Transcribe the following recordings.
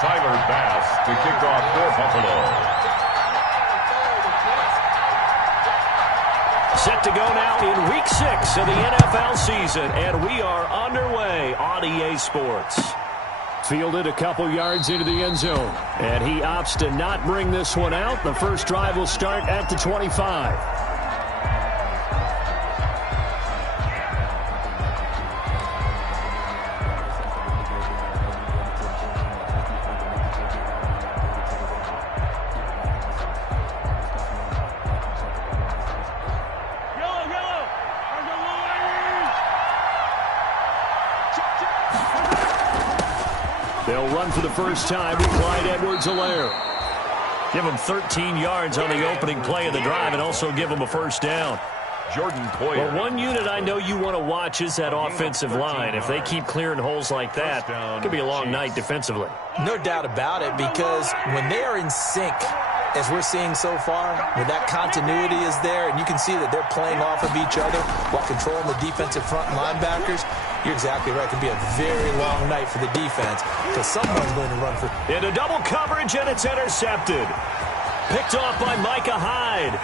Tyler Bass to kick off for Buffalo. Set to go now in Week 6 of the NFL season, and we are underway on EA Sports. Fielded a couple yards into the end zone, and he opts to not bring this one out. The first drive will start at the 25. They'll run for the first time with Clyde Edwards-Helaire. Give him 13 yards on the opening play of the drive and also give him a first down. Jordan Poyer. Well, one unit I know you want to watch is that offensive line. If they keep clearing holes like that, it could be a long night defensively. No doubt about it, because when they are in sync, as we're seeing so far, when that continuity is there and you can see that they're playing off of each other while controlling the defensive front linebackers, you're exactly right. It could be a very long night for the defense because someone's going to run for... Into double coverage, and it's intercepted. Picked off by Micah Hyde.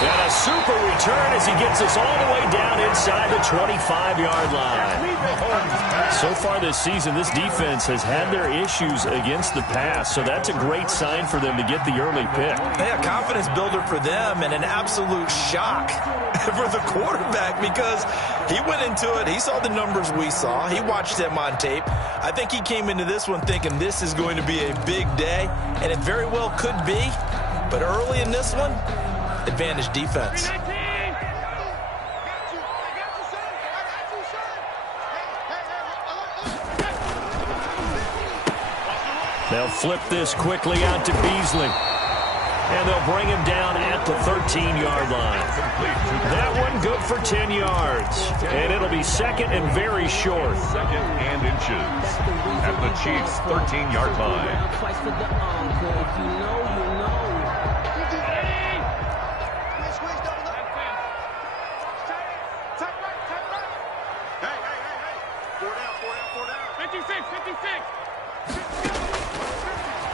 And a super return as he gets us all the way down inside the 25-yard line. So far this season, this defense has had their issues against the pass, so that's a great sign for them to get the early pick. Yeah, confidence builder for them and an absolute shock for the quarterback because he went into it. He saw the numbers we saw. He watched them on tape. I think he came into this one thinking this is going to be a big day, and it very well could be. But early in this one, advantage defense. They'll flip this quickly out to Beasley. And they'll bring him down at the 13-yard line. That one good for 10 yards. And it'll be second and very short. Second and inches at the Chiefs' 13-yard line.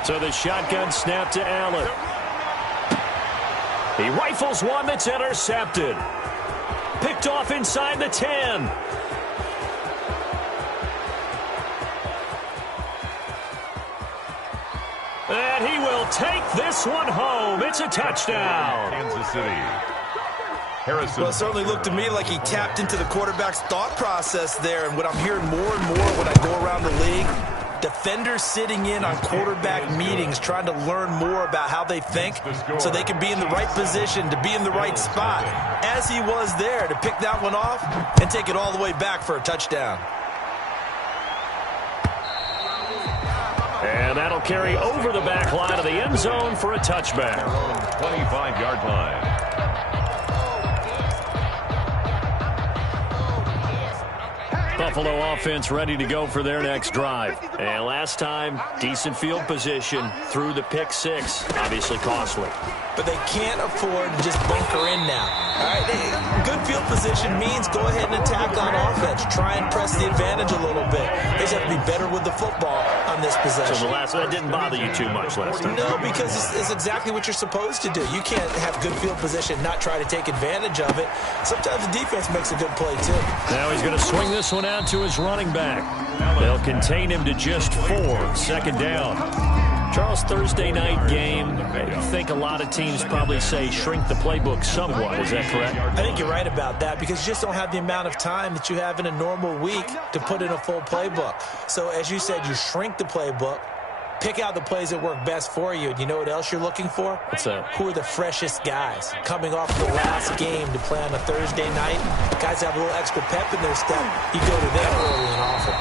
So the shotgun snap to Allen. He rifles one that's intercepted. Picked off inside the 10. And he will take this one home. It's a touchdown. Kansas City. Harrison. Well, it certainly looked to me like he tapped into the quarterback's thought process there. And what I'm hearing more and more when I go around the league, defenders sitting in on quarterback meetings trying to learn more about how they think so they can be in the right position to be in the right spot, as he was there to pick that one off and take it all the way back for a touchdown. And that'll carry over the back line of the end zone for a touchback. 25-yard line. Buffalo offense ready to go for their next drive. And last time, decent field position through the pick six. Obviously costly. But they can't afford to just bunker in now. All right, good field position means go ahead and attack on offense. Try and press the advantage a little bit. They just have to be better with the football on this possession. So that didn't bother you too much last time? No, because it's exactly what you're supposed to do. You can't have good field position, not try to take advantage of it. Sometimes the defense makes a good play, too. Now he's going to swing this one out to his running back. They'll contain him to just 4. Second down. Charles, Thursday night game, I think a lot of teams probably say shrink the playbook somewhat. Is that correct? I think you're right about that because you just don't have the amount of time that you have in a normal week to put in a full playbook. So, as you said, you shrink the playbook, pick out the plays that work best for you. And you know what else you're looking for? What's that? Who are the freshest guys coming off the last game to play on a Thursday night? Guys have a little extra pep in their step. You go to them early and often.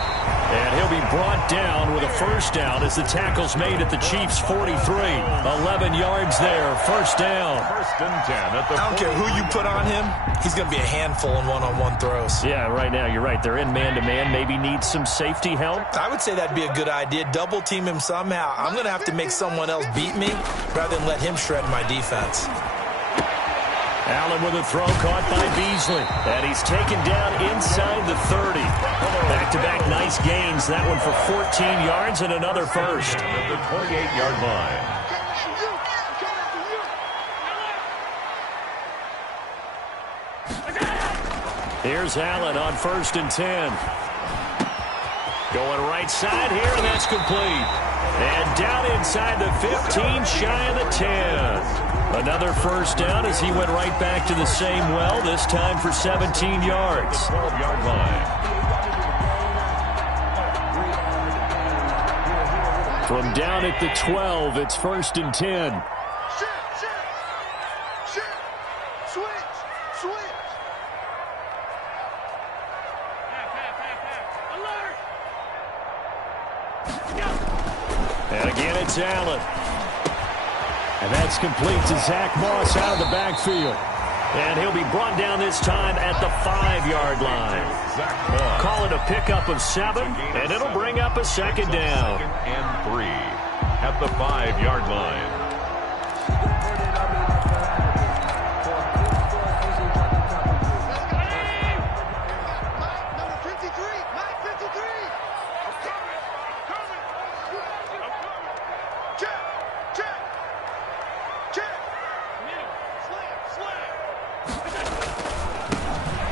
And he'll be brought down with a first down as the tackle's made at the Chiefs' 43. 11 yards there, first down. First and 10 at the I don't care who you put on him. He's going to be a handful in one-on-one throws. Yeah, right now, you're right. They're in man-to-man. Maybe needs some safety help. I would say that'd be a good idea. Double team him somehow. I'm going to have to make someone else beat me rather than let him shred my defense. Allen with a throw caught by Beasley. And he's taken down inside the 30. Back back-to-back nice gains. That one for 14 yards and another first. At the 28-yard line. Here's Allen on 1st and 10. Going right side here, and that's complete. And down inside the 15, shy of the 10. Another first down as he went right back to the same well, this time for 17 yards. 12-yard line. From down at the 12, it's 1st and 10. And again, it's Allen. And that's complete to Zach Moss out of the backfield. And he'll be brought down this time at the 5-yard line. Call it a pickup of 7, and it'll bring up a second down. 2nd and 3 at the 5-yard line.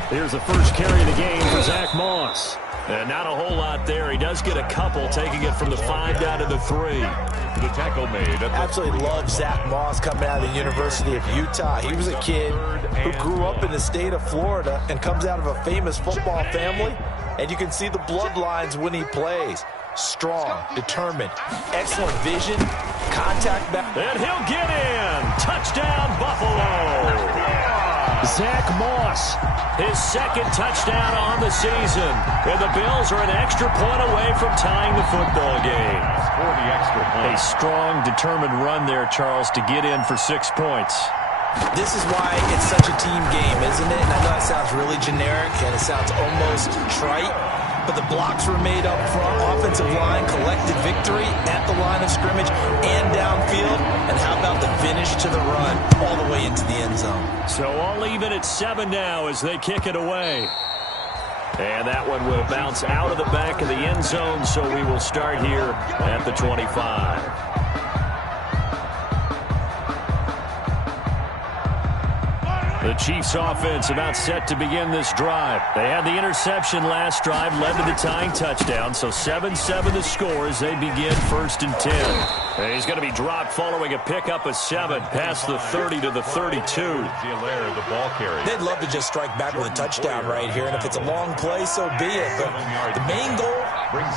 Here's the first carry of the game for Zach Moss. And not a whole lot there. He does get a couple, taking it from the 5 down to the 3. The tackle made. Absolutely love Zach Moss coming out of the University of Utah. He was a kid who grew up in the state of Florida and comes out of a famous football family. And you can see the bloodlines when he plays. Strong, determined, excellent vision, contact back. And he'll get in. Touchdown, Buffalo. Zach Moss, his second touchdown on the season. And the Bills are an extra point away from tying the football game. For the extra point. A strong, determined run there, Charles, to get in for 6 points. This is why it's such a team game, isn't it? And I know it sounds really generic and it sounds almost trite, but the blocks were made up front. Offensive line collected victory at the line of scrimmage and downfield. And how about the finish to the run all the way into the end zone? So all even at 7 now as they kick it away. And that one will bounce out of the back of the end zone, so we will start here at the 25. The Chiefs offense about set to begin this drive. They had the interception last drive, led to the tying touchdown, so 7-7 the score as they begin 1st and 10. And he's going to be dropped following a pickup of 7 past the 30 to the 32. The ball carrier. They'd love to just strike back with a touchdown right here, and if it's a long play, so be it. But the main goal,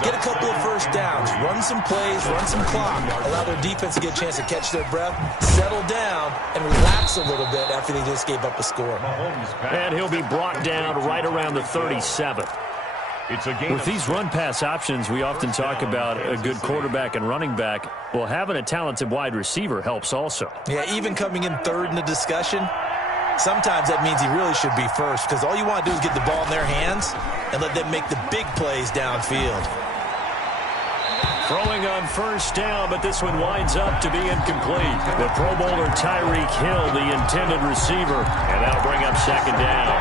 get a couple of first downs, run some plays, run some clock, allow their defense to get a chance to catch their breath, settle down, and relax a little bit after they just gave up a score. And he'll be brought down right around the 37. It's a game with these run-pass options, we often talk about a good quarterback and running back. Well, having a talented wide receiver helps also. Yeah, even coming in third in the discussion, sometimes that means he really should be first, because all you want to do is get the ball in their hands and let them make the big plays downfield. Throwing on first down, but this one winds up to be incomplete. The Pro Bowler Tyreek Hill, the intended receiver, and that'll bring up second down.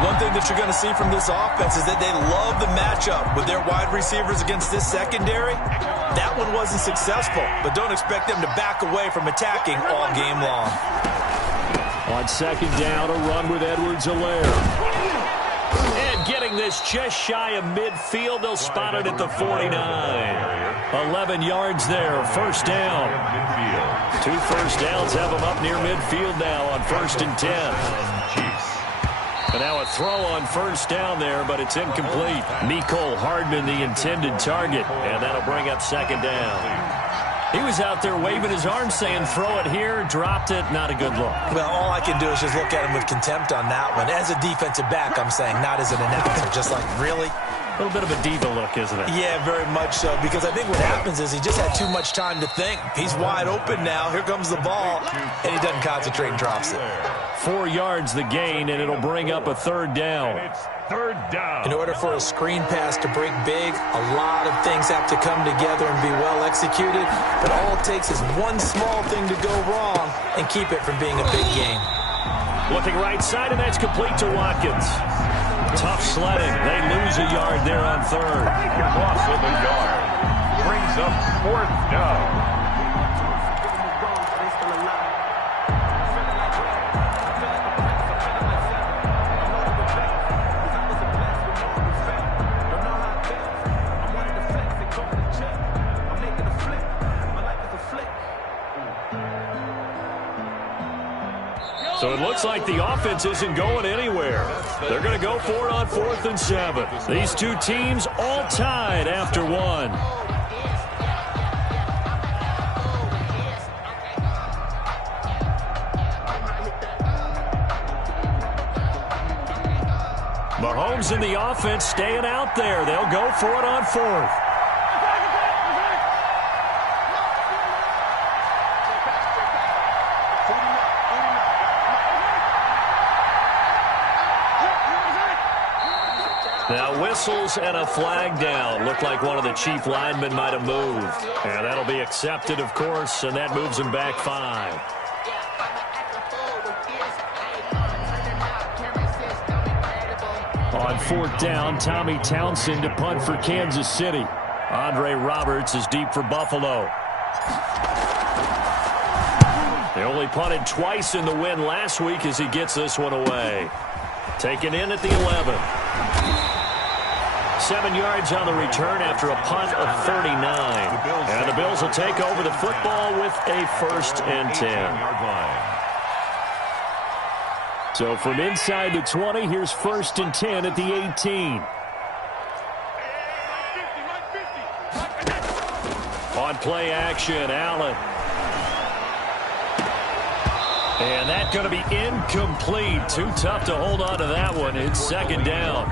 One thing that you're going to see from this offense is that they love the matchup with their wide receivers against this secondary. That one wasn't successful, but don't expect them to back away from attacking all game long. On second down, a run with Edwards-Helaire. And getting this just shy of midfield, they'll spot it at the 49. 11 yards there, first down. 2 first downs have them up near midfield now on 1st and 10. And now a throw on first down there, but it's incomplete. Mecole Hardman, the intended target, and that'll bring up second down. He was out there waving his arms saying, throw it here, dropped it, not a good look. Well, all I can do is just look at him with contempt on that one. As a defensive back, I'm saying, not as an announcer. Just like, really? A little bit of a diva look, isn't it? Yeah, very much so, because I think what happens is he just had too much time to think. He's wide open now. Here comes the ball, and he doesn't concentrate and drops it. 4 yards the gain, and it'll bring up a third down. It's third down. In order for a screen pass to break big, a lot of things have to come together and be well executed, but all it takes is one small thing to go wrong and keep it from being a big game. Looking right side, and that's complete to Watkins. Tough sledding. They lose a yard there on third. Loss of a yard. Brings up fourth down. So it looks like the offense isn't going anywhere. They're going to go for it on 4th and 7. These two teams all tied after one. Mahomes and the offense staying out there. They'll go for it on 4th. Now whistles and a flag down. Looked like one of the chief linemen might have moved. And that'll be accepted, of course, and that moves him back 5. On 4th down, Tommy Townsend to punt for Kansas City. Andre Roberts is deep for Buffalo. They only punted twice in the win last week as he gets this one away. Taken in at the 11. 7 yards on the return after a punt of 39. And the Bills will take over the football with a 1st and 10. So from inside the 20, here's 1st and 10 at the 18. On play action, Allen. And that's going to be incomplete. Too tough to hold on to that one. It's 2nd down.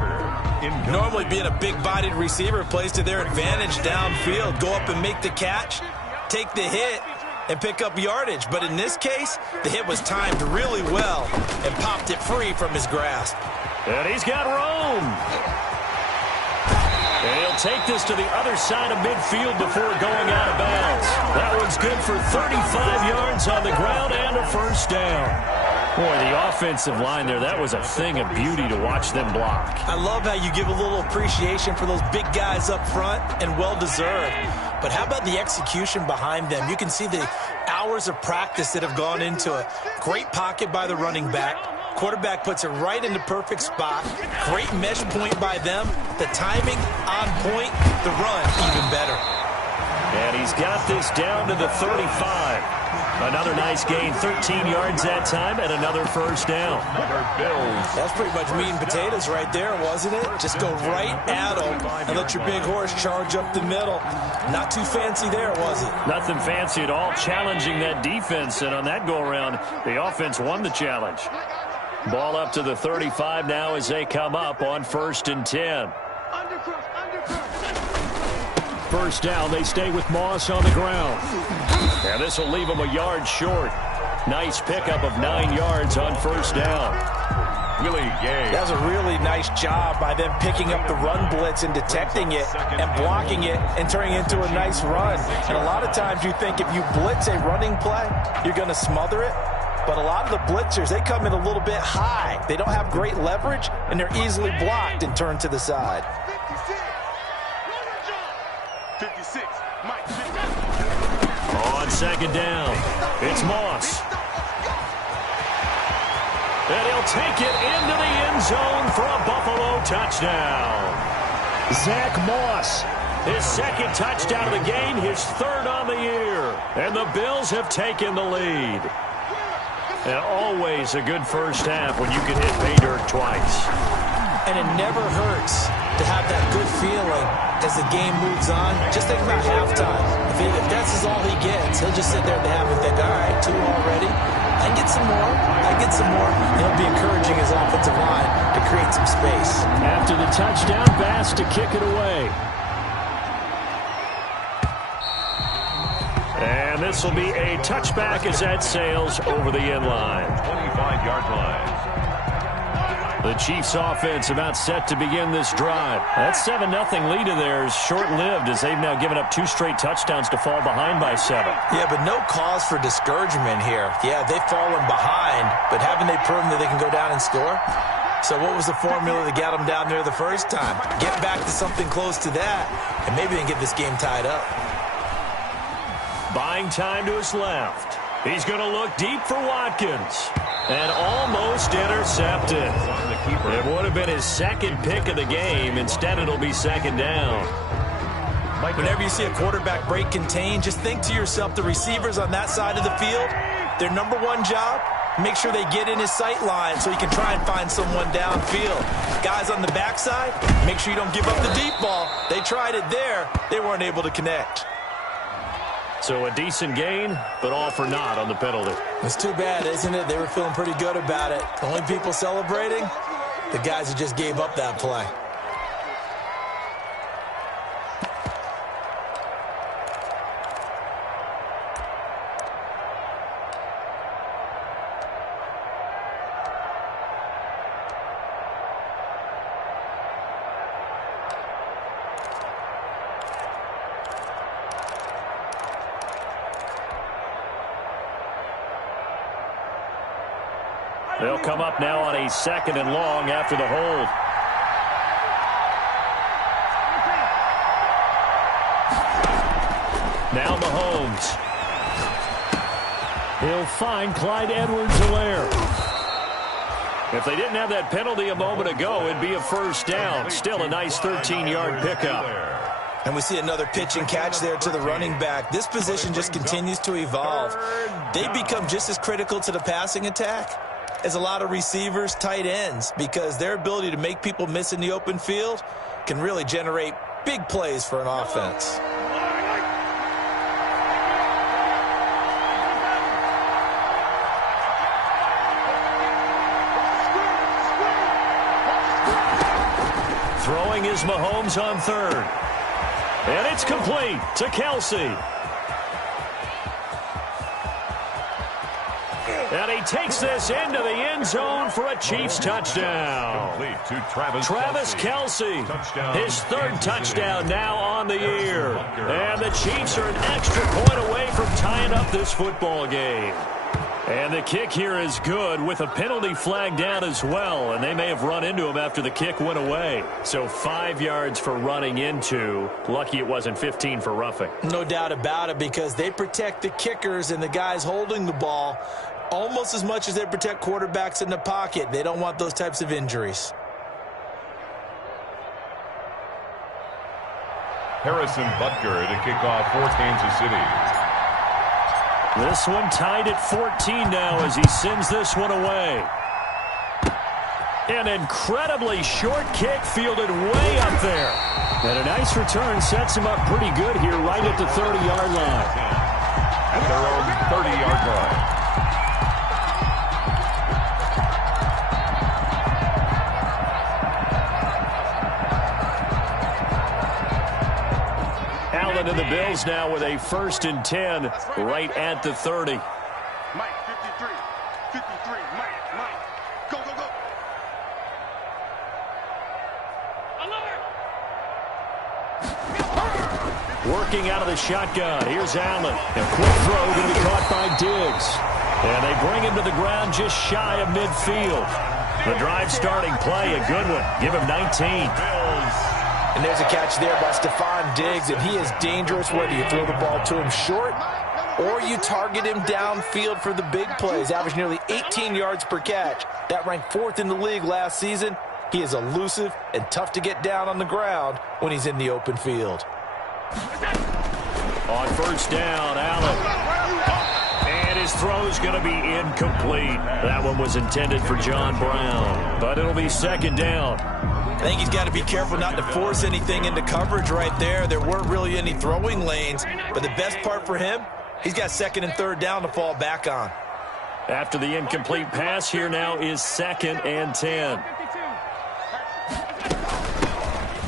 Normally being a big-bodied receiver plays to their advantage downfield. Go up and make the catch, take the hit, and pick up yardage. But in this case, the hit was timed really well and popped it free from his grasp. And he's got room. And he'll take this to the other side of midfield before going out of bounds. That one's good for 35 yards on the ground and a 1st down. Boy, the offensive line there, that was a thing of beauty to watch them block. I love how you give a little appreciation for those big guys up front, and well-deserved. But how about the execution behind them? You can see the hours of practice that have gone into it. Great pocket by the running back. Quarterback puts it right in the perfect spot. Great mesh point by them. The timing on point. The run even better. And he's got this down to the 35. Another nice gain, 13 yards that time, and another 1st down. That's pretty much meat and potatoes right there, wasn't it? Just go right at them and let your big horse charge up the middle. Not too fancy there, was it? Nothing fancy at all, challenging that defense, and on that go-around, the offense won the challenge. Ball up to the 35 now as they come up on 1st and 10. 1st down, they stay with Moss on the ground. And this will leave him a yard short. Nice pickup of 9 yards on 1st down. Willie Gay. That was a really nice job by them picking up the run blitz and detecting it and blocking it and turning it into a nice run. And a lot of times you think if you blitz a running play, you're going to smother it. But a lot of the blitzers, they come in a little bit high. They don't have great leverage, and they're easily blocked and turned to the side. 56. On 2nd down, it's Moss. And he'll take it into the end zone for a Buffalo touchdown. Zach Moss, his 2nd touchdown of the game, his 3rd on the year. And the Bills have taken the lead. And always a good 1st half when you can hit pay dirt twice. And it never hurts to have that good feeling as the game moves on. Just think about halftime. If that's all he gets, he'll just sit there at the half and think, all right, 2 already. I get some more. I get some more. And he'll be encouraging his offensive line to create some space. After the touchdown, Bass to kick it away. And this will be a touchback as that sails over the end line. 25-yard line. The Chiefs offense about set to begin this drive. That 7-0 lead of theirs short-lived as they've now given up 2 straight touchdowns to fall behind by 7. Yeah, but no cause for discouragement here. Yeah, they've fallen behind, but haven't they proven that they can go down and score? So what was the formula that got them down there the first time? Get back to something close to that, and maybe they can get this game tied up. Buying time to his left. He's going to look deep for Watkins. And almost intercepted. It would have been his second pick of the game. Instead, it'll be second down. Whenever you see a quarterback break contain, just think to yourself, the receivers on that side of the field, their number one job, make sure they get in his sight line so he can try and find someone downfield. Guys on the backside, make sure you don't give up the deep ball. They tried it there. They weren't able to connect. So a decent gain, but all for naught on the penalty. It's too bad, isn't it? They were feeling pretty good about it. The only people celebrating, the guys who just gave up that play. They'll come up now on a second and long after the hold. Now Mahomes. He'll find Clyde Edwards-Helaire. If they didn't have that penalty a moment ago, it'd be a first down. Still a nice 13-yard pickup. And we see another pitch and catch there to the running back. This position just continues to evolve. They become just as critical to the passing attack as a lot of receivers, tight ends, because their ability to make people miss in the open field can really generate big plays for an offense. Throwing is Mahomes on third. And it's complete to Kelsey. And he takes this into the end zone for a Chiefs touchdown. Complete to Travis Kelsey, his third touchdown now on the year. And the Chiefs are an extra point away from tying up this football game. And the kick here is good with a penalty flag down as well. And they may have run into him after the kick went away. So 5 yards for running into. Lucky it wasn't 15 for roughing. No doubt about it, because they protect the kickers and the guys holding the ball almost as much as they protect quarterbacks in the pocket. They don't want those types of injuries. Harrison Butker to kick off for Kansas City. This one tied at 14 now as he sends this one away. An incredibly short kick fielded way up there. And a nice return sets him up pretty good here right at the 30-yard line. At their own 30-yard line. Allen and the Bills now with a 1st and 10 right at the 30. Mike, 53, Mike, go, go, go. Working out of the shotgun. Here's Allen. A quick throw going to be caught by Diggs. And they bring him to the ground just shy of midfield. The drive starting play, a good one. Give him 19. And there's a catch there by Stephon Diggs, and he is dangerous whether you throw the ball to him short or you target him downfield for the big plays. Averaged nearly 18 yards per catch. That ranked 4th in the league last season. He is elusive and tough to get down on the ground when he's in the open field. On 1st down, Allen. And his throw's going to be incomplete. That one was intended for John Brown, but it'll be 2nd down. I think he's got to be careful not to force anything into coverage right there. There weren't really any throwing lanes, but the best part for him, he's got 2nd and 3rd down to fall back on. After the incomplete pass, here now is 2nd and 10.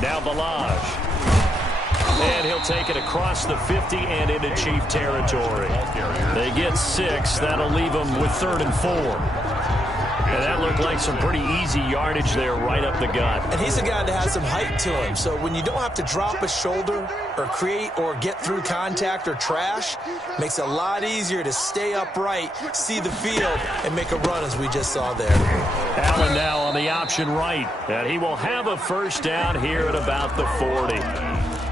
Now Balaj. And he'll take it across the 50 and into Chief territory. They get 6. That'll leave them with 3rd and 4. And that looked like some pretty easy yardage there right up the gut. And he's a guy that has some height to him. So when you don't have to drop a shoulder or create or get through contact or trash, makes it a lot easier to stay upright, see the field, and make a run as we just saw there. Allen now on the option right. And he will have a first down here at about the 40.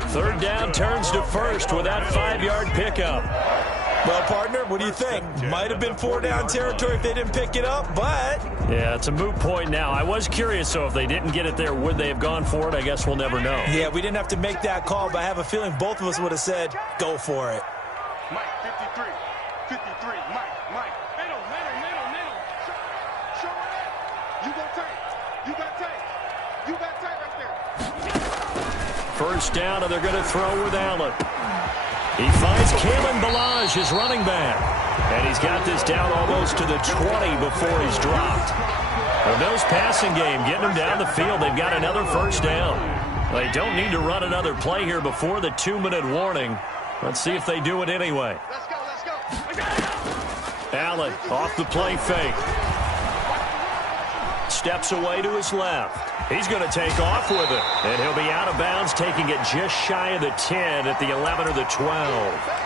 Third down turns to first with that 5-yard pickup. Well, partner, what do you think? Might have been 4-down territory if they didn't pick it up, but... Yeah, it's a moot point now. I was curious, so if they didn't get it there, would they have gone for it? I guess we'll never know. Yeah, we didn't have to make that call, but I have a feeling both of us would have said, go for it. Mike, 53. 53. Mike. Middle. Show it. You got tape right there. First down, and they're going to throw with Allen. He finds Kalen Ballage, his running back. And he's got this down almost to the 20 before he's dropped. The Bills passing game, getting them down the field. They've got another first down. They don't need to run another play here before the 2-minute warning. Let's see if they do it anyway. Let's go. Allen off the play fake. Steps away to his left. He's going to take off with it. And he'll be out of bounds, taking it just shy of the 10 at the 11 or the 12.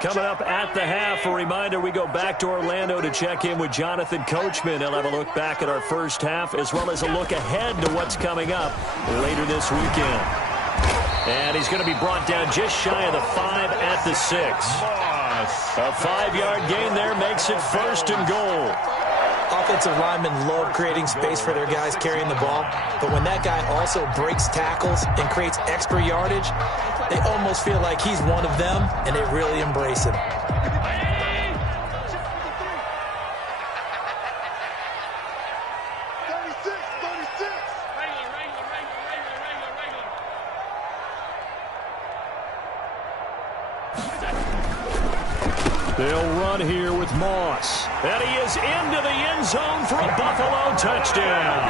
Coming up at the half, a reminder, we go back to Orlando to check in with Jonathan Coachman. He'll have a look back at our first half as well as a look ahead to what's coming up later this weekend. And he's going to be brought down just shy of the 5 at the 6. A 5-yard gain there makes it first and goal. Offensive linemen love creating space for their guys carrying the ball, but when that guy also breaks tackles and creates extra yardage, they almost feel like he's one of them, and they really embrace him. They'll run here with Moss. And he is into the end zone for a Buffalo touchdown.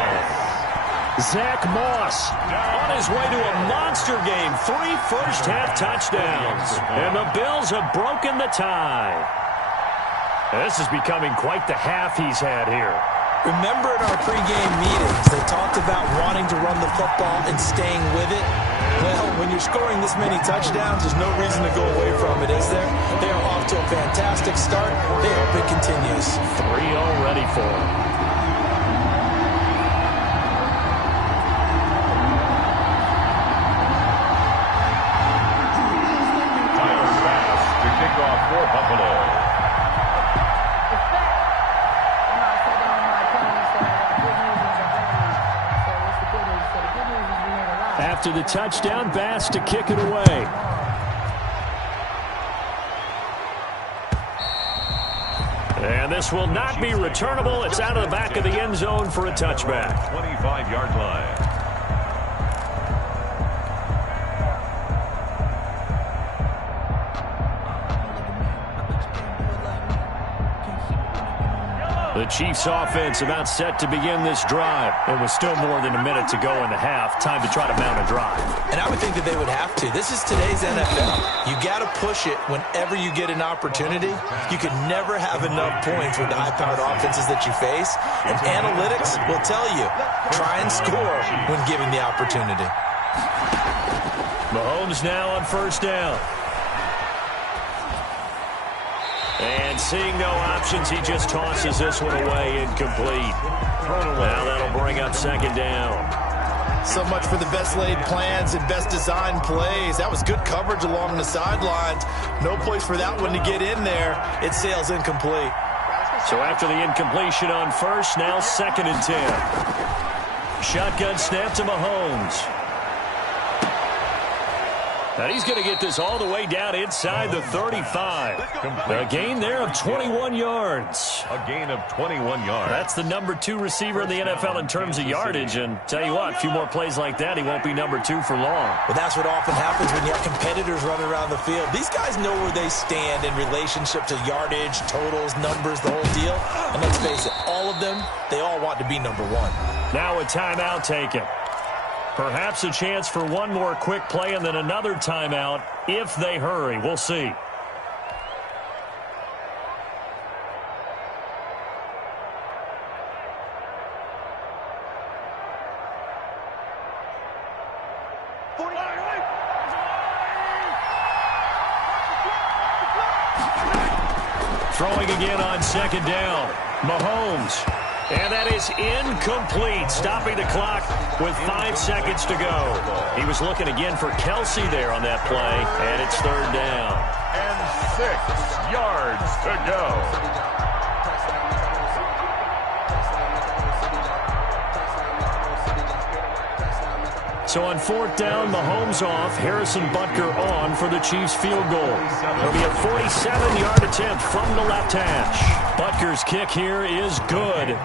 Zach Moss on his way to a monster game. 3 first-half touchdowns. And the Bills have broken the tie. This is becoming quite the half he's had here. Remember in our pregame meetings, they talked about wanting to run the football and staying with it. Well, when you're scoring this many touchdowns, there's no reason to go away from it, is there? They are off to a fantastic start. They hope it continues. 3 already for them. Final pass to kick off for Buffalo. After the touchdown, Bass to kick it away. And this will not be returnable. It's out of the back of the end zone for a touchback. 25-yard line. The Chiefs offense about set to begin this drive. And with still more than a minute to go in the half, time to try to mount a drive. And I would think that they would have to. This is today's NFL. You got to push it whenever you get an opportunity. You can never have enough points with the high-powered offenses that you face. And analytics will tell you, try and score when given the opportunity. Mahomes now on first down. And seeing no options, he just tosses this one away, incomplete. Now that'll bring up second down. So much for the best laid plans and best designed plays. That was good coverage along the sidelines. No place for that one to get in there. It sails incomplete. So after the incompletion on first, now second and 10. Shotgun snap to Mahomes. And he's going to get this all the way down inside the 35. A gain there of 21 yards. A gain of 21 yards. That's the number 2 receiver in the NFL in terms of yardage. And tell you what, a few more plays like that, he won't be number 2 for long. Well, that's what often happens when you have competitors running around the field. These guys know where they stand in relationship to yardage, totals, numbers, the whole deal. And let's face it, all of them, they all want to be number 1. Now a timeout taken. Perhaps a chance for one more quick play and then another timeout if they hurry. We'll see. Throwing again on second down. Mahomes. And that is incomplete, stopping the clock with 5 seconds to go. He was looking again for Kelsey there on that play, and it's third down. And 6 yards to go. So on fourth down, Mahomes off, Harrison Butker on for the Chiefs field goal. It'll be a 47-yard attempt from the left hash. Butker's kick here is good.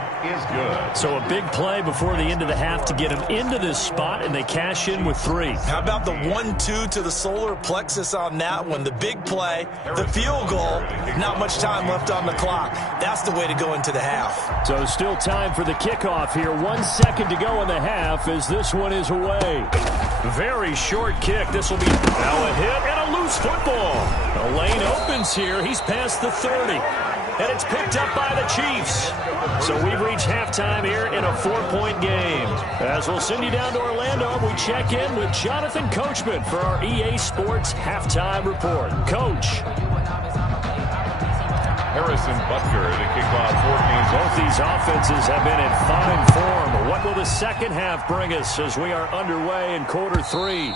So a big play before the end of the half to get him into this spot, and they cash in with 3. How about the 1-2 to the solar plexus on that one? The big play, the field goal, not much time left on the clock. That's the way to go into the half. So still time for the kickoff here. 1 second to go in the half as this one is away. Very short kick. This will be now a hit and a loose football. The lane opens here. He's past the 30. And it's picked up by the Chiefs. So we've reached halftime here in a 4-point game. As we'll send you down to Orlando, we check in with Jonathan Coachman for our EA Sports Halftime Report. Coach. Harrison Butker to kick off 14. Both these offenses have been in fine form. What will the second half bring us as we are underway in quarter 3?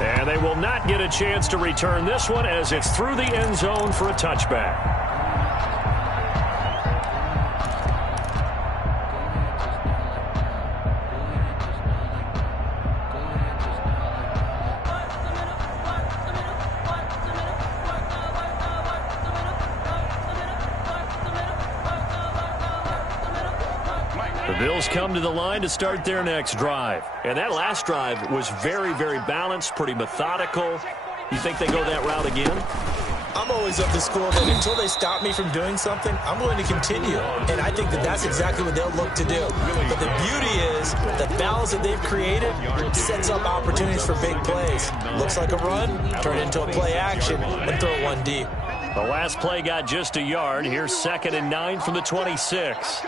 And they will not get a chance to return this one as it's through the end zone for a touchback. Bills come to the line to start their next drive. And that last drive was very, very balanced, pretty methodical. You think they go that route again? I'm always of the school that until they stop me from doing something, I'm going to continue. And I think that that's exactly what they'll look to do. But the beauty is the balance that they've created sets up opportunities for big plays. Looks like a run, turn it into a play action, and throw it one deep. The last play got just a yard. Here's 2nd and 9 from the 26.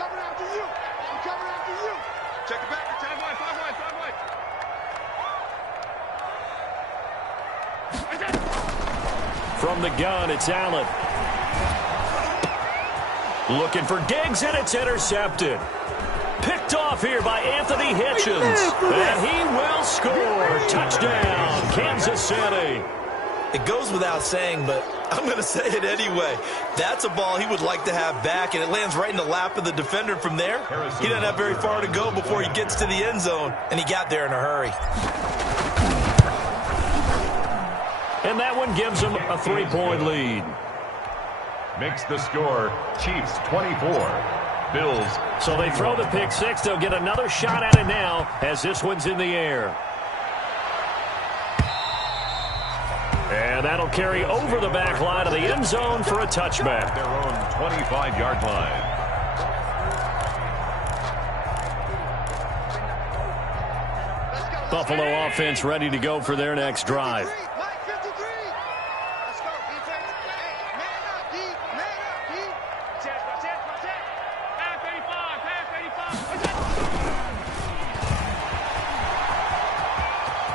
From the gun, it's Allen. Looking for Diggs, and it's intercepted. Picked off here by Anthony Hitchens. And he will score. Touchdown, Kansas City. It goes without saying, but I'm going to say it anyway. That's a ball he would like to have back, and it lands right in the lap of the defender from there. He doesn't have very far to go before he gets to the end zone, and he got there in a hurry. And that one gives them a 3-point lead. Makes the score Chiefs 24, Bills. So they throw the pick six. They'll get another shot at it now as this one's in the air. And that'll carry over the back line of the end zone for a touchback. Their own 25-yard line. Buffalo offense ready to go for their next drive.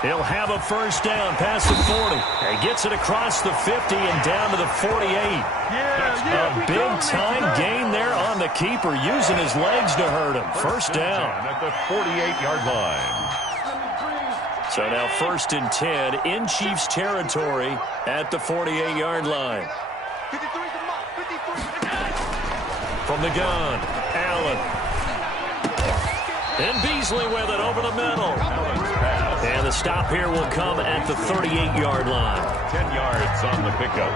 He'll have a first down past the 40. He gets it across the 50 and down to the 48. A big-time gain there on the keeper, using his legs to hurt him. First down. At the 48-yard line. So now 1st and 10 in Chiefs territory at the 48-yard line. From the gun, Allen. And Beasley with it over the middle. And the stop here will come at the 38-yard line. 10 yards on the pickup.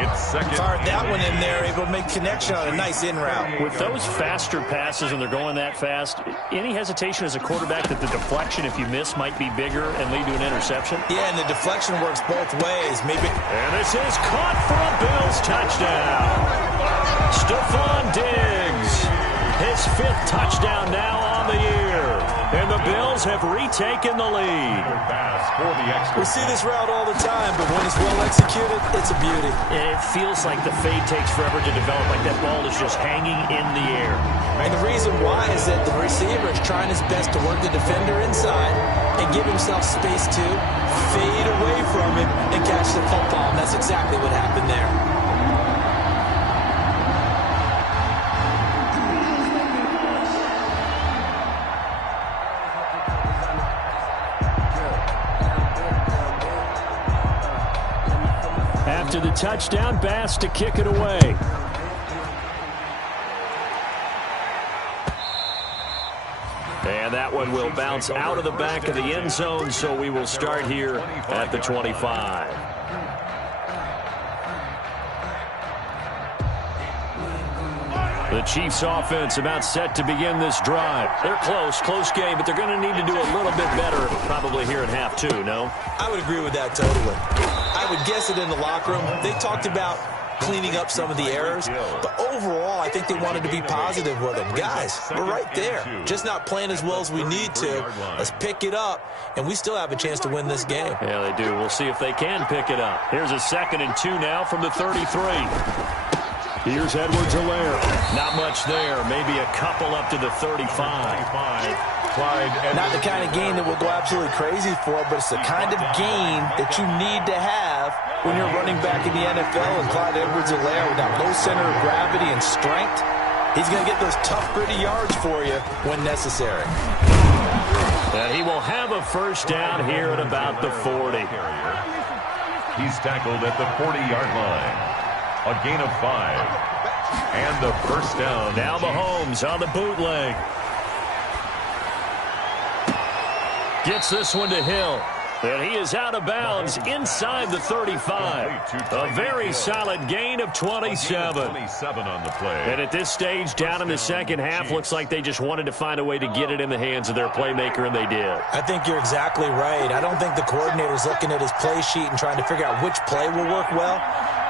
It's second. Fired that one in there, able to make connection on a nice in route. With those faster passes and they're going that fast, any hesitation as a quarterback that the deflection, if you miss, might be bigger and lead to an interception? Yeah, and the deflection works both ways. Maybe. And this is caught for a Bills touchdown. Stephon Diggs, his 5th touchdown now on the year. And the Bills have retaken the lead. We see this route all the time, but when it's well executed, it's a beauty. And it feels like the fade takes forever to develop, like that ball is just hanging in the air. And the reason why is that the receiver is trying his best to work the defender inside and give himself space to fade away from him and catch the football. And that's exactly what happened there. After the touchdown, Bass to kick it away. And that one will bounce out of the back of the end zone, so we will start here at the 25. The Chiefs offense about set to begin this drive. They're close game, but they're going to need to do a little bit better probably here in half two, no? I would agree with that totally. I would guess it in the locker room. They talked about cleaning up some of the errors, but overall, I think they wanted to be positive with them. Guys, we're right there. Just not playing as well as we need to. Let's pick it up, and we still have a chance to win this game. Yeah, they do. We'll see if they can pick it up. Here's a 2nd and 2 now from the 33. Here's Edwards-Helaire. Not much there. Maybe a couple up to the 35. Not the kind of gain that we'll go absolutely crazy for, but it's the kind of gain that you need to have when you're running back in the NFL. And Clyde Edwards-Helaire, with that low center of gravity and strength, he's going to get those tough, gritty yards for you when necessary. And he will have a first down here at about the 40. He's tackled at the 40-yard line. A gain of 5. And the first down. Now Mahomes on the bootleg. Gets this one to Hill. And he is out of bounds inside the 35. A very solid gain of 27. 27 on the play. And at this stage, down in the second half, looks like they just wanted to find a way to get it in the hands of their playmaker, and they did. I think you're exactly right. I don't think the coordinator's looking at his play sheet and trying to figure out which play will work well.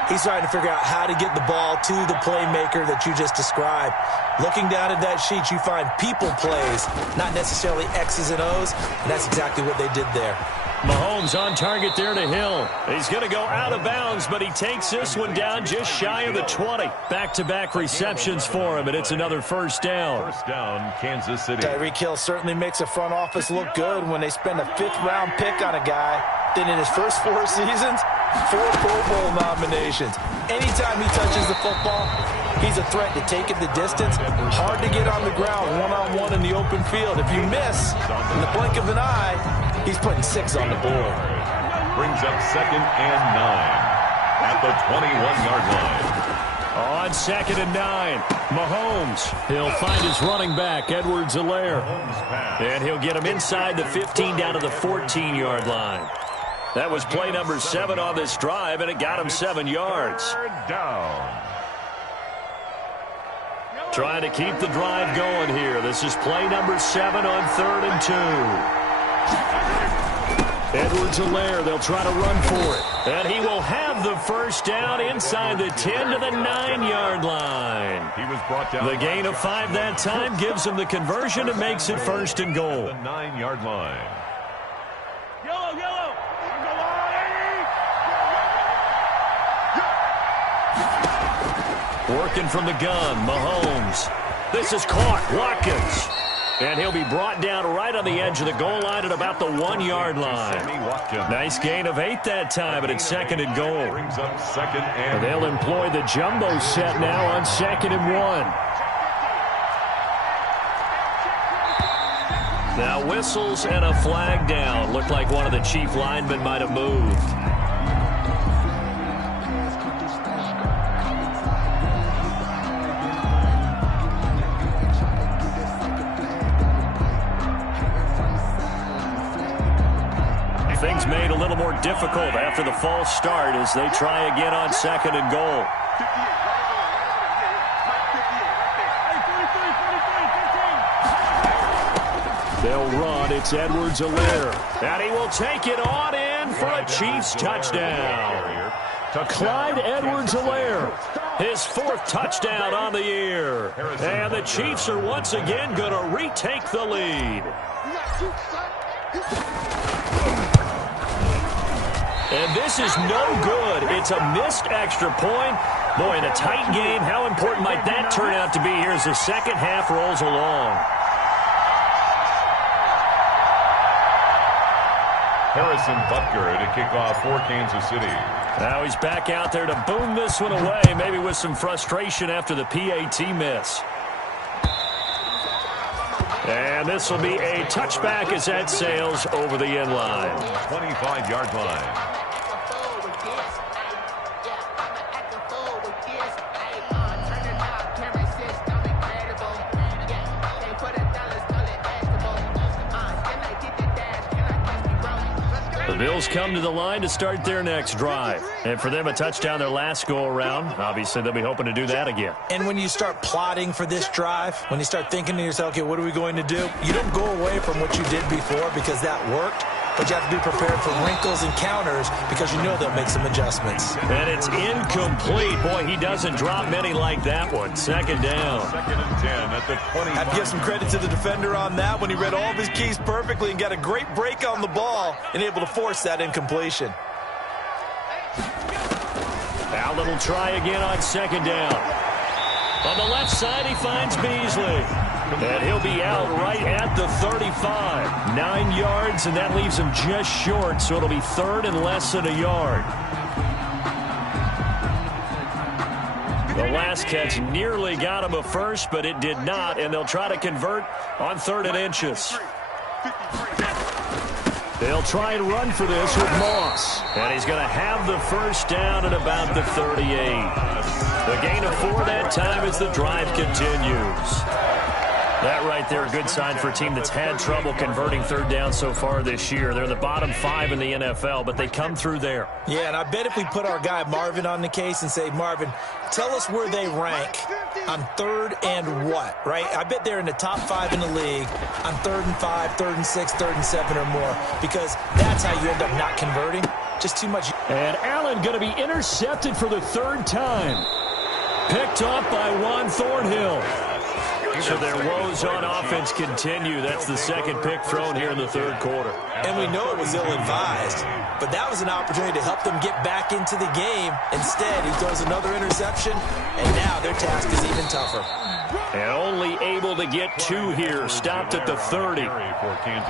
He's trying to figure out how to get the ball to the playmaker that you just described. Looking down at that sheet, you find people plays, not necessarily X's and O's, and that's exactly what they did there. Mahomes on target there to Hill. He's going to go out of bounds, but he takes this one down just shy of the 20. Back-to-back receptions for him, and it's another first down. First down, Kansas City. Tyreek Hill certainly makes a front office look good when they spend a 5th-round pick on a guy. Then in his first 4 seasons, 4 Pro Bowl nominations. Anytime he touches the football, he's a threat to take it the distance. Hard to get on the ground one-on-one in the open field. If you miss, in the blink of an eye, he's putting 6 on the board. Brings up 2nd and 9 at the 21-yard line. On 2nd and 9, Mahomes. He'll find his running back, Edwards-Helaire. And he'll get him inside the 15 down to the 14-yard line. That was play number 7 on this drive, and it got him 7 yards. Down. Trying to keep the drive going here. This is play number 7 on 3rd and 2. Edwards-Helaire, they'll try to run for it. And he will have the first down inside the 10 to the 9-yard line. He was brought down. The gain of 5 that time gives him the conversion and makes it 1st and goal. The 9-yard line. Yellow. Working from the gun, Mahomes. This is caught, Watkins. And he'll be brought down right on the edge of the goal line at about the 1-yard line. Nice gain of 8 that time, but it's 2nd and goal. Brings up 2nd and They'll employ the jumbo set now on 2nd and 1. Now whistles and a flag down. Looked like one of the Chief linemen might have moved. Things made a little more difficult after the false start as they try again on 2nd and goal. 58, They'll run. It's Edwards-Helaire. And he will take it on in for a Chiefs touchdown. Clyde Edwards-Helaire, his 4th touchdown on the year. And the Chiefs are once again going to retake the lead. And this is no good. It's a missed extra point. Boy, in a tight game, how important might that turn out to be here as the second half rolls along? Harrison Butker to kick off for Kansas City. Now he's back out there to boom this one away, maybe with some frustration after the PAT miss. And this will be a touchback as that sails over the end line. 25-yard line. The Bills come to the line to start their next drive. And for them, a touchdown their last go-around. Obviously, they'll be hoping to do that again. And when you start plotting for this drive, when you start thinking to yourself, okay, what are we going to do? You don't go away from what you did before because that worked. But you have to be prepared for wrinkles and counters because you know they'll make some adjustments. And it's incomplete. Boy, he doesn't drop many like that one. Second down. Second and 10 at the 20. I have to give some credit to the defender on that when he read all of his keys perfectly and got a great break on the ball and able to force that incompletion. Allen will try again on second down. On the left side, he finds Beasley. And he'll be out right at the 35. 9 yards, and that leaves him just short, so it'll be third and less than a yard. The last catch nearly got him a first, but it did not, and they'll try to convert on 3rd and inches. They'll try and run for this with Moss. And he's going to have the first down at about the 38. The gain of 4 that time as the drive continues. That right there, a good sign for a team that's had trouble converting third down so far this year. They're in the bottom 5 in the NFL, but they come through there. Yeah, and I bet if we put our guy Marvin on the case and say, Marvin, tell us where they rank on 3rd and what, right? I bet they're in the top 5 in the league on 3rd and 5, 3rd and 6, 3rd and 7 or more, because that's how you end up not converting. Just too much. And Allen going to be intercepted for the 3rd time. Picked off by Juan Thornhill. So their woes on offense continue. That's the second pick thrown here in the 3rd quarter. And we know it was ill-advised, but that was an opportunity to help them get back into the game. Instead, he throws another interception, and now their task is even tougher. And only able to get 2 here. Stopped at the 30.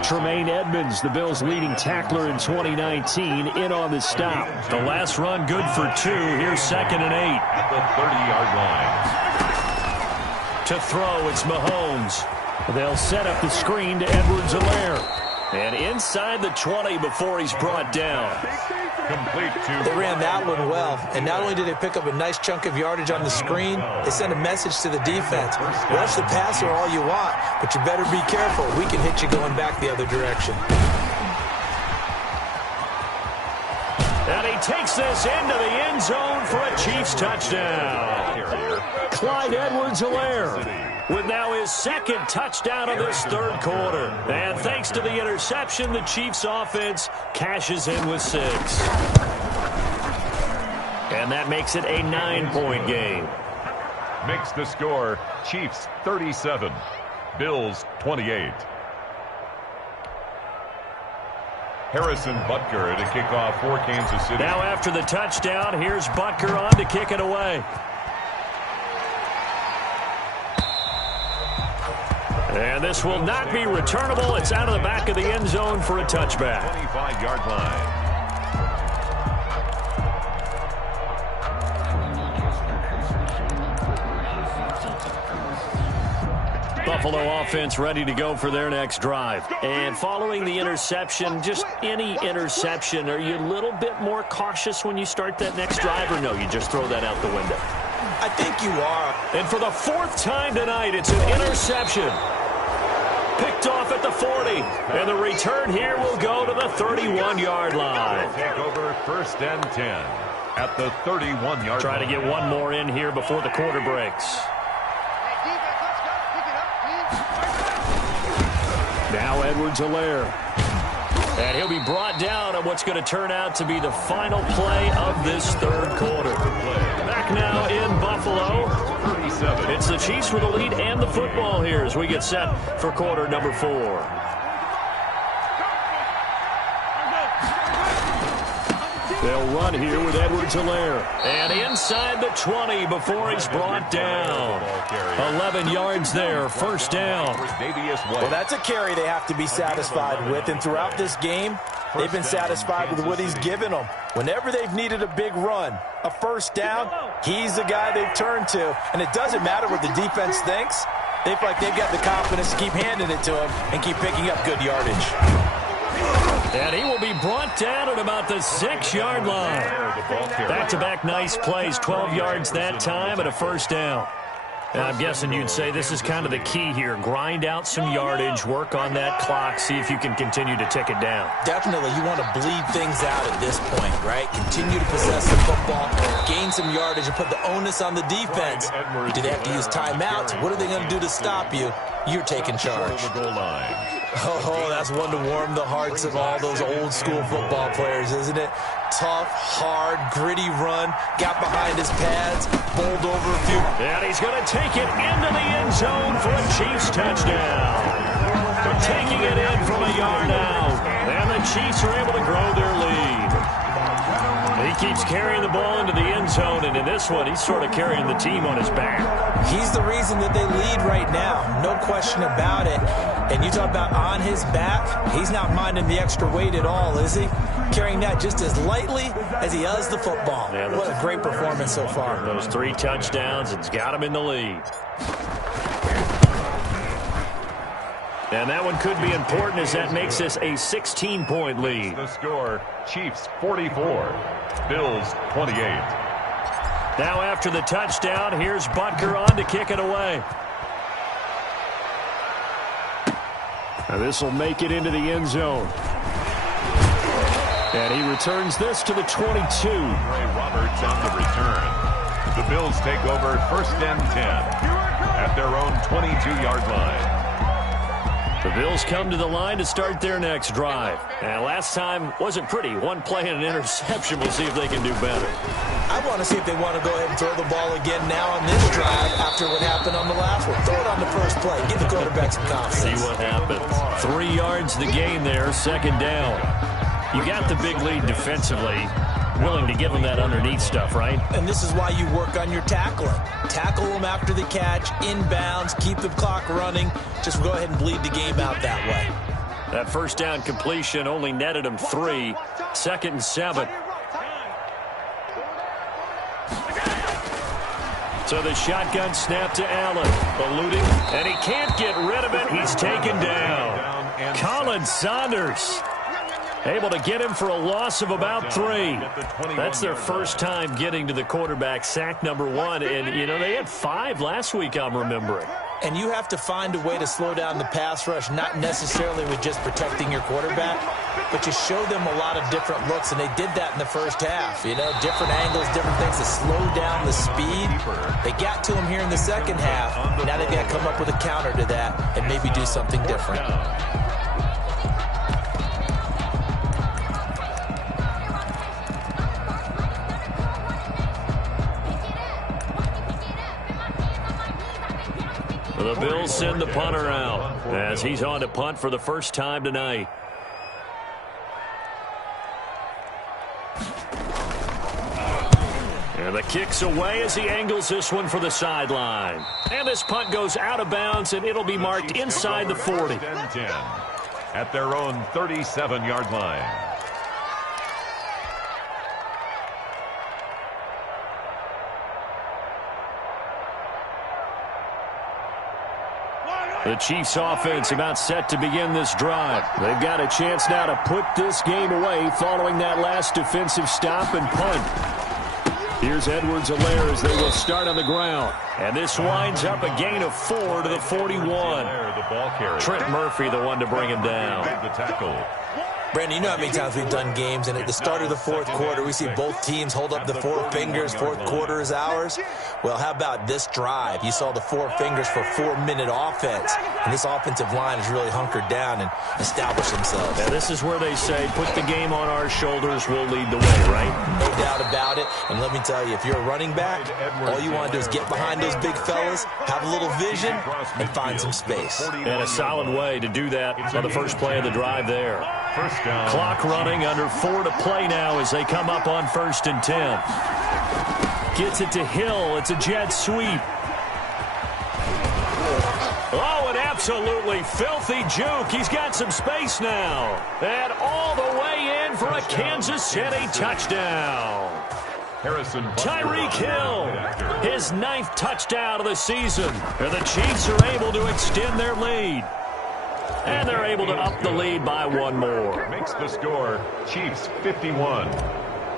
Tremaine Edmonds, the Bills' leading tackler in 2019, in on the stop. The last run good for 2. Here's 2nd and 8. At the 30-yard line. To throw, it's Mahomes. They'll set up the screen to Edwards-Helaire. And inside the 20 before he's brought down. Complete to. They ran that one well. And not only did they pick up a nice chunk of yardage on the screen, they sent a message to the defense. Rush the passer all you want, but you better be careful. We can hit you going back the other direction. And he takes this into the end zone for a Chiefs touchdown. Clyde Edwards-Helaire with now his 2nd touchdown of this 3rd quarter. And thanks to the interception, the Chiefs offense cashes in with 6. And that makes it a 9-point game. Makes the score Chiefs 37, Bills 28. Harrison Butker to kick off for Kansas City. Now after the touchdown, here's Butker on to kick it away. And this will not be returnable. It's out of the back of the end zone for a touchback. 25-yard line. Buffalo offense ready to go for their next drive. And following the interception, just any interception, are you a little bit more cautious when you start that next drive, or no, you just throw that out the window? I think you are. And for the 4th time tonight, it's an interception. Picked off at the 40. And the return here will go to the 31-yard line. Take over 1st and 10 at the 31-yard line. Try to get one more in here before the quarter breaks. Now Edwards-Helaire. And he'll be brought down on what's going to turn out to be the final play of this 3rd quarter. Back now in Buffalo. It's the Chiefs with the lead and the football here as we get set for quarter number 4. They'll run here with Edwards-Helaire. And inside the 20 before he's brought down. 11 yards there, first down. Well, that's a carry they have to be satisfied with. And throughout this game, they've been satisfied with what he's given them. Whenever they've needed a big run, a first down, he's the guy they've turned to. And it doesn't matter what the defense thinks. They feel like they've got the confidence to keep handing it to him and keep picking up good yardage. And he will be brought down at about the 6-yard line. Back-to-back nice plays, 12 yards that time and a first down. And I'm guessing you'd say this is kind of the key here. Grind out some yardage, work on that clock, see if you can continue to tick it down. Definitely. You want to bleed things out at this point, right? Continue to possess the football, gain some yardage, and put the onus on the defense. Do they have to use timeouts? What are they going to do to stop you? You're taking charge. Oh, that's one to warm the hearts of all those old-school football players, isn't it? Tough, hard, gritty run, got behind his pads, bowled over a few. And he's going to take it into the end zone for a Chiefs touchdown. Taking it in from a yard out. And the Chiefs are able to grow their lead. He keeps carrying the ball into the end zone, and in this one, he's sort of carrying the team on his back. He's the reason that they lead right now, no question about it. And you talk about on his back, he's not minding the extra weight at all, is he? Carrying that just as lightly as he does the football. Yeah, what a great performance so far. Those 3 touchdowns, it's got him in the lead. And that one could be important as that makes this a 16-point lead. The score, Chiefs 44, Bills 28. Now after the touchdown, here's Butker on to kick it away. Now this will make it into the end zone. And he returns this to the 22. Ray Roberts on the return. The Bills take over first and 10 at their own 22-yard line. The Bills come to the line to start their next drive. And last time wasn't pretty. One play and an interception. We'll see if they can do better. I want to see if they want to go ahead and throw the ball again now on this drive after what happened on the last one. Throw it on the first play. Give the quarterback some confidence. See what happens. 3 yards the gain there, second down. You got the big lead defensively. Willing to give them that underneath stuff, right? And this is why you work on your tackling. Tackle them after the catch, inbounds, keep the clock running. Just go ahead and bleed the game out that way. That first down completion only netted him 3. 2nd and 7. So the shotgun snap to Allen. Eluding, and he can't get rid of it. He's taken down. Colin Saunders able to get him for a loss of about 3. That's their first time getting to the quarterback, sack number 1. And, you know, they had 5 last week, I'm remembering. And you have to find a way to slow down the pass rush, not necessarily with just protecting your quarterback, but you show them a lot of different looks, and they did that in the first half. You know, different angles, different things to slow down the speed. They got to him here in the second half. Now they've got to come up with a counter to that and maybe do something different. The Bills send the punter out as he's on to punt for the first time tonight. And the kick's away as he angles this one for the sideline. And this punt goes out of bounds, and it'll be marked inside the 40. At their own 37-yard line. The Chiefs offense about set to begin this drive. They've got a chance now to put this game away following that last defensive stop and punt. Here's Edwards-Helaire as they will start on the ground. And this winds up a gain of 4 to the 41. Trent Murphy the one to bring him down. The tackle. Brandon, you know how many times we've done games, and at the start of the fourth quarter, we see both teams hold up the 4 fingers, fourth quarter is ours. Well, how about this drive? You saw the 4 fingers for 4-minute offense, and this offensive line has really hunkered down and established themselves. Now, this is where they say, put the game on our shoulders, we'll lead the way, right? No doubt about it, and let me tell you, if you're a running back, all you want to do is get behind those big fellas, have a little vision, and find some space. And a solid way to do that on the first play of the drive there. First down. Clock running, under 4 to play now as they come up on 1st and 10. Gets it to Hill. It's a jet sweep. Oh, an absolutely filthy juke. He's got some space now. And all the way in for a Kansas City touchdown. Tyreek Hill, his 9th touchdown of the season. And the Chiefs are able to extend their lead. And they're able to up the lead by 1 more. Makes the score Chiefs 51,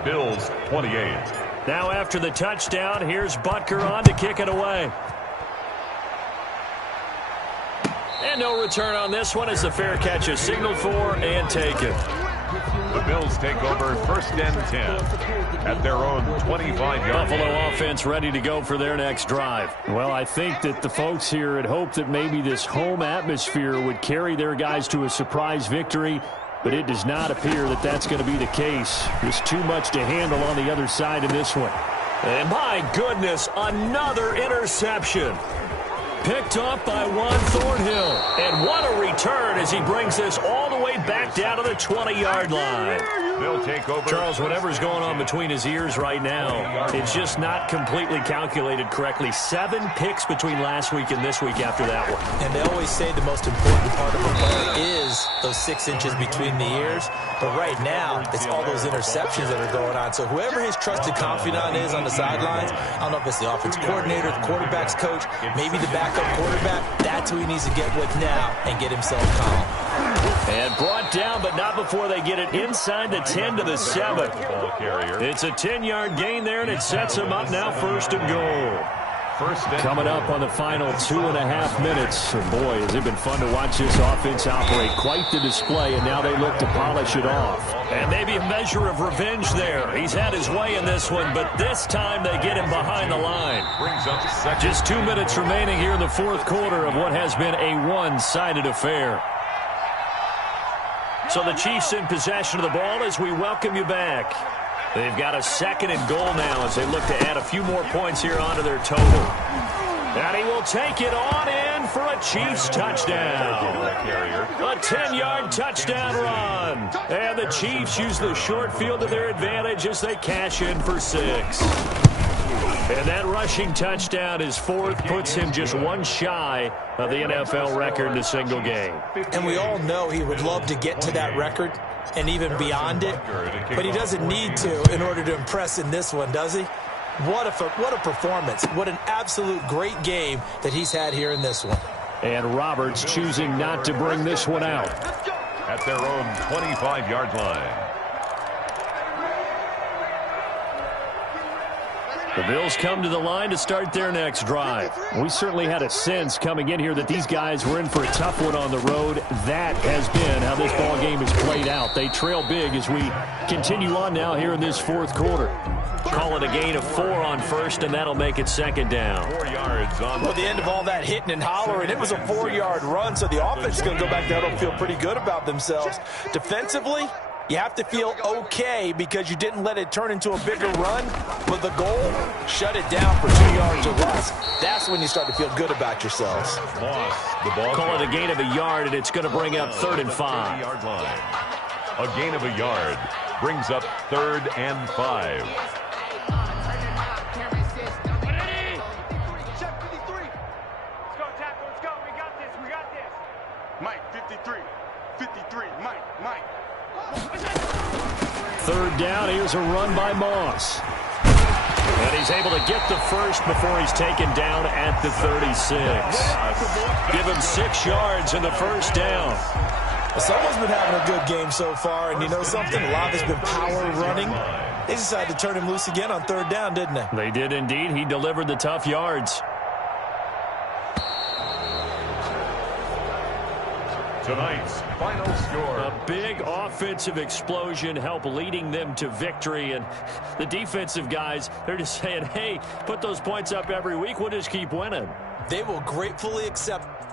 Bills 28. Now after the touchdown, here's Butker on to kick it away. And no return on this one as the fair catch is signaled for and taken. The Bills take over 1st and 10 at their own 25-yard. Buffalo offense ready to go for their next drive. Well, I think that the folks here had hoped that maybe this home atmosphere would carry their guys to a surprise victory, but it does not appear that that's going to be the case. There's too much to handle on the other side in this one. And my goodness, another interception. Picked off by Juan Thornhill. And what a return as he brings this all the way back down to the 20-yard line. They'll take over. Charles, whatever's going on between his ears right now, it's just not completely calculated correctly. 7 picks between last week and this week after that one. And they always say the most important part of a play is those 6 inches between the ears. But right now, it's all those interceptions that are going on. So whoever his trusted confidant is on the sidelines, I don't know if it's the offense coordinator, the quarterback's coach, maybe the backup quarterback, that's who he needs to get with now and get himself calm. And brought down, but not before they get it inside the 10 to the 7. It's a 10-yard gain there, and it sets them up now 1st and goal. Coming up on the final 2.5 minutes. And boy, has it been fun to watch this offense operate. Quite the display, and now they look to polish it off. And maybe a measure of revenge there. He's had his way in this one, but this time they get him behind the line. Just 2 minutes remaining here in the 4th quarter of what has been a one-sided affair. So the Chiefs in possession of the ball as we welcome you back. They've got a 2nd and goal now as they look to add a few more points here onto their total. And he will take it on in for a Chiefs touchdown. A 10-yard touchdown run. And the Chiefs use the short field to their advantage as they cash in for 6. And that rushing touchdown, his 4th, puts him just 1 shy of the NFL record in a single game. And we all know he would love to get to that record and even beyond it, but he doesn't need to in order to impress in this one, does he? What a performance. What an absolute great game that he's had here in this one. And Roberts choosing not to bring this one out. At their own 25-yard line. The Bills come to the line to start their next drive. We certainly had a sense coming in here that these guys were in for a tough one on the road. That has been how this ball game has played out. They trail big as we continue on now here in this 4th quarter. Call it a gain of 4 on 1st, and that'll make it 2nd down. 4 yards on the end of all that hitting and hollering. It was a 4-yard run, so the offense is going to go back there and feel pretty good about themselves. Defensively, you have to feel okay because you didn't let it turn into a bigger run, but the goal, shut it down for 2 yards or less. That's when you start to feel good about yourselves. Call it a gain of a yard, and it's going to bring up 3rd and 5. A gain of a yard brings up 3rd and 5. Mike, 53, Mike. 3rd down, here's a run by Moss. And he's able to get the first before he's taken down at the 36. Give him 6 yards in the 1st down. Someone's been having a good game so far, and you know something? A lot has been power running. They decided to turn him loose again on 3rd down, didn't they? They did indeed. He delivered the tough yards. Tonight's final score. A big offensive explosion helped leading them to victory. And the defensive guys, they're just saying, hey, put those points up every week. We'll just keep winning. They will gratefully accept